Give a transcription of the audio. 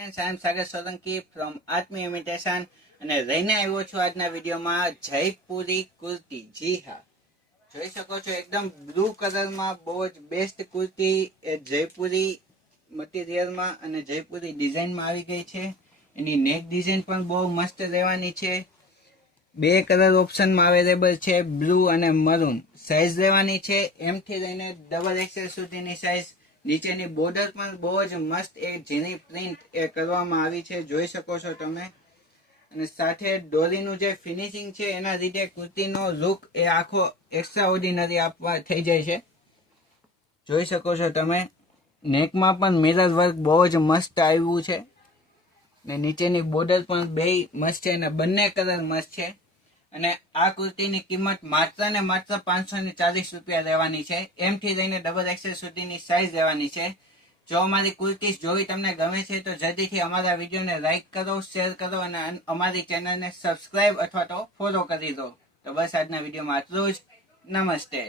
I am Sagar Solanki from Atmi Imitation અને રહીને આવ્યો છું આજના વિડીયોમાં જયપુરી કુર્તી. જી હા, જોઈ શકો છો એકદમ બ્લુ કલરમાં બહુ જ બેસ્ટ કુર્તી એ જયપુરી મટીરિયલમાં અને જયપુરી ડિઝાઇનમાં આવી ગઈ છે. એની નેક ડિઝાઇન પણ બહુ મસ્ત રહેવાની છે. બે કલર ઓપ્શનમાં અવેલેબલ છે, બ્લુ અને મરૂન. સાઇઝ લેવાની છે એમ થી લઈને XXL સુધીની સાઇઝ. નીચેની બોર્ડર પણ બહુ જ મસ્ત એ ઝીણી પ્રિન્ટ એ કરવામાં આવી છે, જોઈ શકો છો તમે. અને સાથે દોરીનું જે ફિનિશિંગ છે એના લીધે કુર્તીનો લુક એ આખો એક્સ્ટ્રા ઓર્ડિનરી આપવા થઈ જાય છે, જોઈ શકો છો તમે. નેકમાં પણ મિરર વર્ક બહુ જ મસ્ત આવ્યું છે ને નીચેની બોર્ડર પણ બે મસ્ત છે અને બંને કલર મસ્ત છે. અને આ કુર્તીની કિંમત માત્ર ને માત્ર 540 રૂપિયા લેવાની છે. એમ થી લઈને XXL સુધીની સાઇઝ લેવાની છે. જો અમારી કુર્તી જોઈ તમને ગમે છે તો જલ્દીથી અમારા વિડીયોને લાઈક કરો, શેર કરો અને અમારી ચેનલને સબસ્ક્રાઇબ અથવા તો ફોલો કરી દો. તો બસ આજના વિડીયોમાં આટલું જ. નમસ્તે.